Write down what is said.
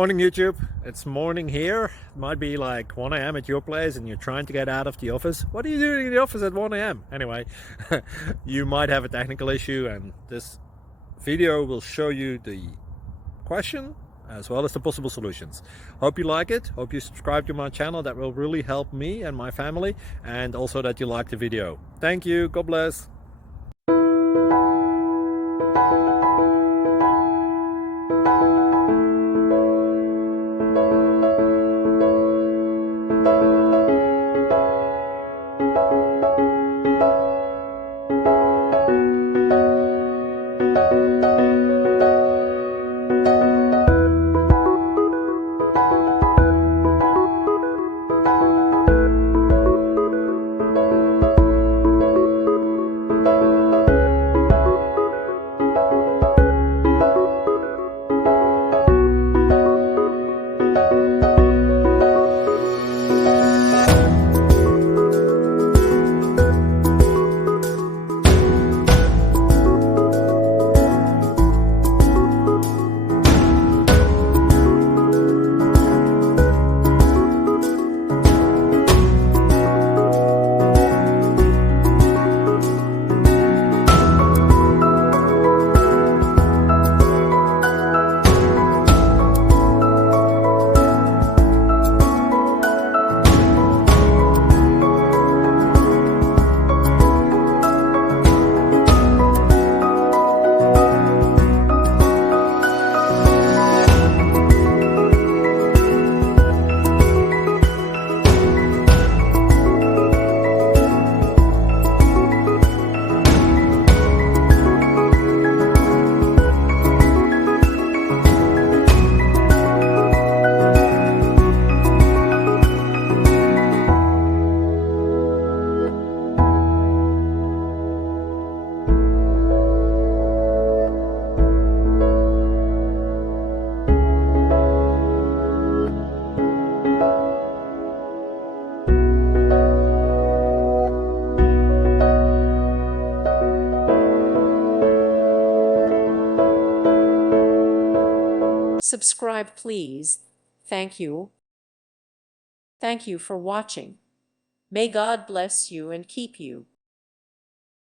Morning YouTube, it's morning here. It might be like 1 a.m. at your place and you're trying to get out of the office. What are you doing in the office at 1 a.m.? Anyway, you might have a technical issue and this video will show you the question as well as the possible solutions. Hope you like it, hope you subscribe to my channel. That will really help me and my family, and also that you like the video. Thank you, God bless. Subscribe, please. Thank you. Thank you for watching. May God bless you and keep you.